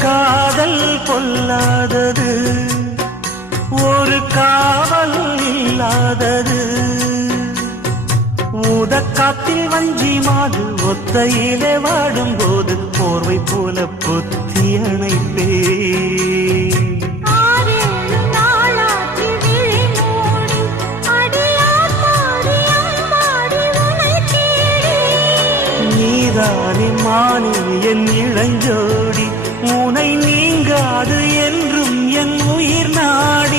காதல் பொல்லாதது, ஒரு காவல் இல்லாதது. ஊதக்காத்தில் வஞ்சி மாது ஒத்தையிலே வாடும்போது போர்வை போல பொத்தி அணைப்பே. நீதானே மானே என் இளஞ்சோடி, உனை நீங்காது என்றும் என் உயிர் நாடி.